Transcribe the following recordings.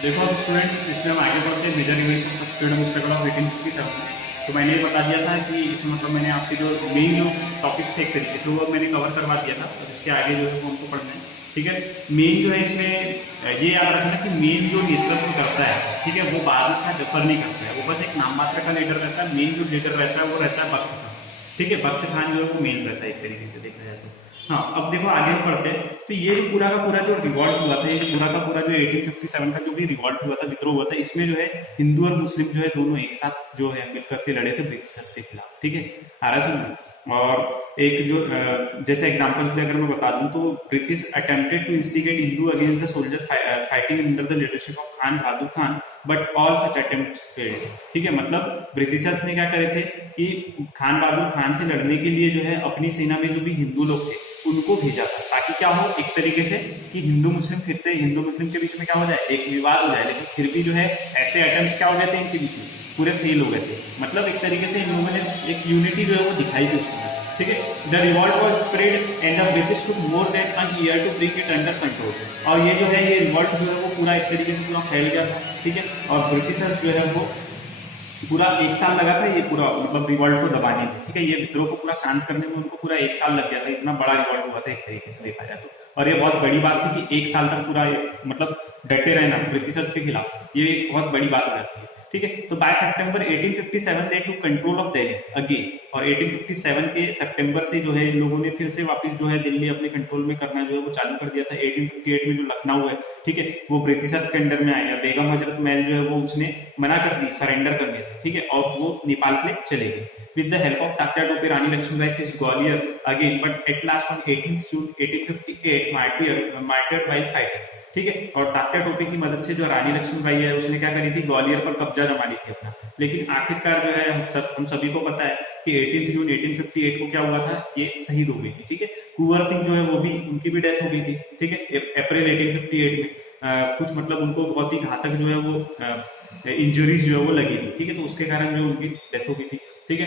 देखो अब स्टूडेंट, इसमें हम आगे बढ़ते हैं। Major events of freedom struggle of 1857। तो मैंने ये बता दिया था कि इसमें मतलब मैंने आपके जो मेन जो टॉपिक्स थे एक तरीके से वो मैंने कवर करवा दिया था, और इसके आगे जो है वो हमको पढ़ना है। ठीक है, मेन जो है इसमें ये याद रखना कि मेन जो नेतृत्व करता है, ठीक है, वो बादशाह शाह जफर नहीं करता है, वो बस एक नाम मात्र का लीडर रहता है। मेन जो लीडर रहता है वो रहता है बख्त खान। ठीक है, बख्त खान जो है वो मेन रहता है एक तरीके से देखा जाए तो। हाँ, अब देखो आगे हम पढ़ते हैं। तो ये जो पूरा का पूरा जो रिवॉल्ट हुआ था, ये जो पूरा का पूरा जो 1857 का जो भी रिवॉल्ट हुआ था, विद्रोह हुआ था, इसमें जो है हिंदू और मुस्लिम जो है दोनों एक साथ जो है मिलकर के लड़े थे ब्रिटिशर्स के खिलाफ। ठीक है, आ रहा सुन। और एक जो जैसे एग्जांपल के लिए अगर मैं बता दूं तो British attempted to instigate Hindu against the soldiers fighting under the leadership of Khan Bahadur Khan, but all such attempts failed. ठीक है, मतलब ब्रिटिशर्स ने क्या करे थे कि खान बहादुर खान से लड़ने के लिए जो है अपनी सेना में जो भी हिंदू लोग थे उनको भेजा था, ताकि क्या हो एक तरीके से कि हिंदू मुस्लिम फिर से हिंदू मुस्लिम के बीच में क्या हो जाए, एक विवाद हो जाए। लेकिन फिर भी जो है ऐसे अटेम्प्ट क्या हो जाते हैं इनके बीच में, पूरे फेल हो गए थे। मतलब एक तरीके से इन लोगों ने एक यूनिटी जो है वो दिखाई थी उसमें। ठीक है, the revolt was spread and the British took more than an year to bring it under control. और ये जो है ये रिवॉल्ट जो है वो पूरा एक तरीके से पूरा फैल गया था। ठीक है, और ब्रिटिशर्स जो है वो पूरा एक साल लगा था ये पूरा मतलब रिवॉल्ट को दबाने में। ठीक है, ये विद्रोह को पूरा शांत करने में उनको पूरा एक साल लग गया था, इतना बड़ा रिवॉल्ट हुआ था एक तरीके से देखा जाए तो। और ये बहुत बड़ी बात थी कि एक साल तक पूरा मतलब डटे रहना ब्रिटिशर्स के खिलाफ, ये एक बहुत बड़ी बात हो जाती है। ठीक है, तो by September 1857 they took control of Delhi again. और 1857 के सितंबर से जो है इन लोगों ने फिर से वापस जो है दिल्ली अपने कंट्रोल में करना जो है वो चालू कर दिया था। 1858 में जो लखनऊ है, ठीक है, वो ब्रिटिशर्स के अंडर में आ गया। बेगम हजरत महल जो है वो उसने मना कर दी सरेंडर करने से। ठीक है, और वो नेपाल के लिए चले गए with the help of Tatya Tope, Rani Lakshmibai से Gwalior again, but at last on 18 June 1858 martyr while fighter. ठीक है, और तात्या टोपे की मदद से जो रानी लक्ष्मीबाई है उसने क्या करी थी, ग्वालियर पर कब्जा जमा ली थी अपना। लेकिन आखिरकार जो है हम सभी को पता है कि 18 जून 1858 को क्या हुआ था, ये शहीद हो गई थी। ठीक है, कुंवर सिंह जो है वो भी उनकी भी डेथ हो गई थी। ठीक है, अप्रैल 1858 में कुछ मतलब उनको बहुत ही घातक जो है वो इंजरीज जो है वो लगी थी। ठीक है, तो उसके कारण जो उनकी डेथ हो गई थी। ठीक है,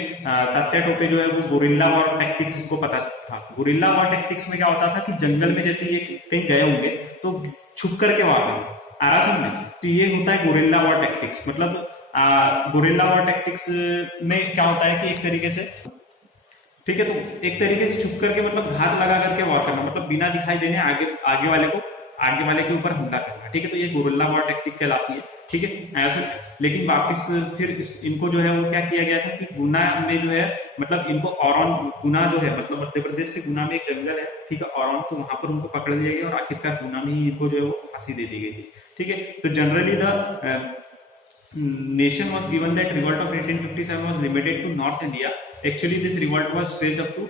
तात्या टोपे जो है वो गुरिल्ला वॉर टैक्टिक्स इसको पता था। गुरिल्ला वॉर टैक्टिक्स में क्या होता था कि जंगल में जैसे ये कहीं गए होंगे तो छुप करके वहां पे आ रहा समझ। तो ये होता है गुरिल्ला वॉर टैक्टिक्स। मतलब गुरिल्ला वॉर टैक्टिक्स में क्या होता है कि एक तरीके से, ठीक है, तो एक तरीके से छुप करके मतलब घात लगा करके वॉर करना, मतलब बिना दिखाई देने आगे वाले के ऊपर हमला करना। ठीक है, तो ये गुरिल्ला वॉर टैक्टिक कहलाती है। ठीक है, ऐसे लेकिन वापस फिर इनको जो है वो क्या किया गया था कि गुना में जो है मतलब इनको औरन, गुना जो है मतलब मध्य प्रदेश के गुना में एक जंगल है। ठीक है, औरन, तो वहां पर उनको पकड़ लिया गया और आखिरकार गुना में ही इनको जो है वो फांसी दे दी गई थी। ठीक है, तो generally the nation was given that revolt of 1857 was limited to North India. Actually, this revolt was stretched up to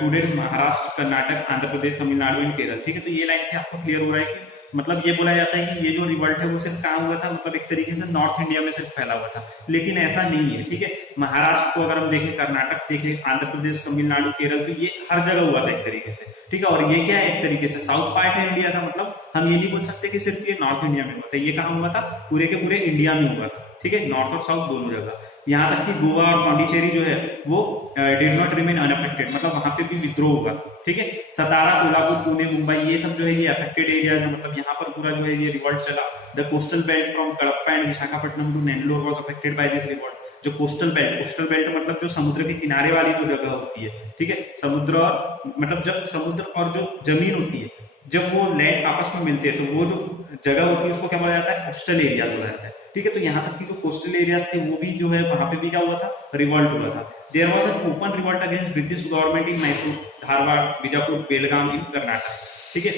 today's Maharashtra, Karnataka, Andhra Pradesh, Tamil Nadu and Kerala. ठीक है, तो ये लाइन से आपको क्लियर हो रहा है कि मतलब ये बोला जाता है कि ये जो रिवॉल्ट है वो सिर्फ कहाँ हुआ था, मतलब एक तरीके से नॉर्थ इंडिया में सिर्फ फैला हुआ था। लेकिन ऐसा नहीं है। ठीक है, महाराष्ट्र को अगर हम देखें, कर्नाटक देखें, आंध्र प्रदेश, तमिलनाडु, केरल, तो ये हर जगह हुआ था एक तरीके से। ठीक है, और ये क्या है, एक तरीके से साउथ पार्ट है इंडिया का। मतलब हम ये नहीं बोल सकते कि सिर्फ ये नॉर्थ इंडिया में हुआ था, ये कहाँ हुआ था, पूरे के पूरे इंडिया में हुआ था। ठीक है, नॉर्थ और साउथ दोनों जगह। यहाँ तक कि गोवा और पांडिचेरी जो है वो डिड नॉट रिमेन अनअफेक्टेड, मतलब वहां पे भी विद्रोह होगा। ठीक है, सतारा, कोल्हापुर, पुणे, मुंबई, ये सब जो है ये अफेक्टेड एरिया है, मतलब यहाँ पर पूरा जो है ये रिवॉल्ट चला। The coastal belt from Kadapa and Visakhapatnam to Nellore was affected by this revolt. जो कोस्टल बेल्ट मतलब जो समुद्र के किनारे वाली जो जगह होती है। ठीक है, समुद्र और मतलब जब समुद्र और जो जमीन होती है, जब वो लैंड आपस में मिलते हैं तो वो जो जगह होती है उसको क्या बोला जाता है, कोस्टल एरिया बोला जाता है। ठीक है, तो यहाँ तक कि जो कोस्टल एरियाज थे वो भी जो है वहां पे भी क्या हुआ था, रिवॉल्ट हुआ था। There was an open revolt against British government in Mysore, Dharwad, Bijapur, Belgaum in Karnataka. ठीक है,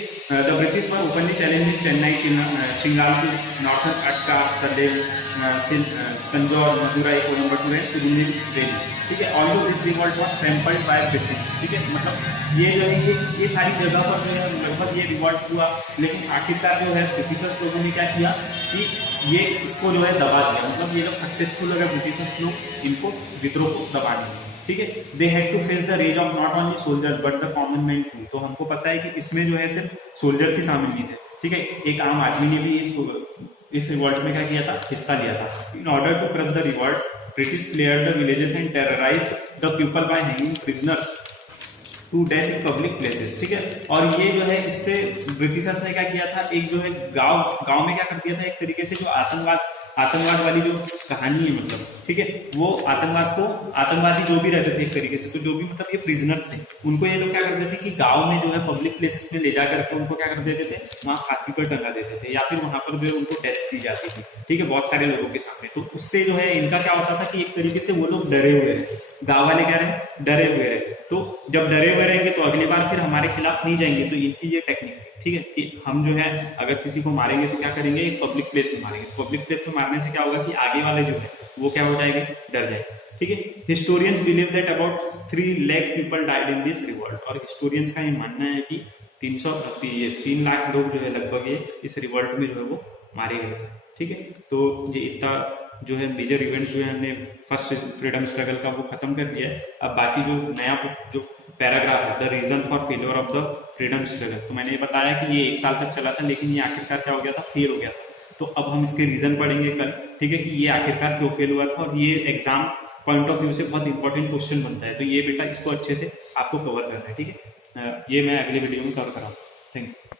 the British were openly challenging Chennai, Chingleput, northern अटका, सलेम, तंजौर, मदुराई, कोयम्बटूर एंड तिरुनेलवेली। ठीक है, although this revolt was trampled by British. ठीक है, मतलब ये जो है ये सारी जगह पर जो है लगभग ये रिवॉल्ट हुआ। लेकिन आखिरकार जो है ब्रिटिशर्स लोगों ने क्या किया कि ये इसको जो है दबा दिया। मतलब ये लोग सक्सेसफुल हो गए, ब्रिटिशर्स लोग इनको विद्रोह को दबा दिया। ठीक है, they had to face the rage of not only soldiers but the common man too. तो हमको पता है कि इसमें जो है सिर्फ सोल्जर्स ही शामिल नहीं थे। ठीक है, एक आम आदमी ने भी इस रिवॉल्ट में क्या किया था, हिस्सा लिया था। In order to crush the revolt, British clear the villages and terrorize the people by hanging prisoners to death in public places, ठीक है। और ये जो है इससे ब्रिटिशर्स ने क्या किया था, एक जो है गांव में क्या कर दिया था, एक तरीके से जो आतंकवाद वाली जो कहानी है, मतलब ठीक है, वो आतंकवादी जो भी रहते थे एक तरीके से, तो जो भी मतलब ये प्रिजनर्स थे, उनको ये लोग क्या करते थे कि गांव में जो है पब्लिक प्लेसेस में ले जा करके उनको क्या कर देते थे, वहां फांसी पर टंगा देते थे, या फिर वहां पर जो है उनको डेथ दी जाती थी, ठीक है, बहुत सारे लोगों के सामने। तो उससे जो है इनका क्या होता था कि एक तरीके से वो लोग डरे हुए रहे, गांव वाले क्या रहे, डरे हुए रहे। तो जब डरे हुए रहेंगे तो अगली बार फिर हमारे खिलाफ नहीं जाएंगे। तो इनकी ये टेक्निक थी, ठीक है, कि हम जो है अगर किसी को मारेंगे तो क्या करेंगे, एक पब्लिक प्लेस में मारेंगे। पब्लिक प्लेस में मारने से क्या होगा कि आगे वाले जो है वो क्या हो जाएंगे, डर जाएंगे, ठीक है। Historians believe that about 3 lakh people died in this revolt, और हिस्टोरियंस का ये मानना है कि 3 लाख लोग जो है लगभग ये इस रिवॉल्ट में जो है वो मारे गए थे, ठीक है। तो ये इतना जो है मेजर इवेंट्स जो है हमने फर्स्ट फ्रीडम स्ट्रगल का वो खत्म कर दिया है। अब बाकी जो नया जो पैराग्राफ है, the reason for failure of the freedom struggle, तो मैंने ये बताया कि ये 1 साल तक चला था, लेकिन ये आखिरकार क्या हो गया था, फेल हो गया था। तो अब हम इसके रीजन पढ़ेंगे कल, ठीक है, कि ये आखिरकार क्यों फेल हुआ था, और ये एग्जाम पॉइंट ऑफ व्यू से बहुत इंपॉर्टेंट क्वेश्चन बनता है। तो ये बेटा इसको अच्छे से आपको कवर करना है, ठीक है। ये मैं अगले वीडियो में कवर कराऊंगा। Thank you.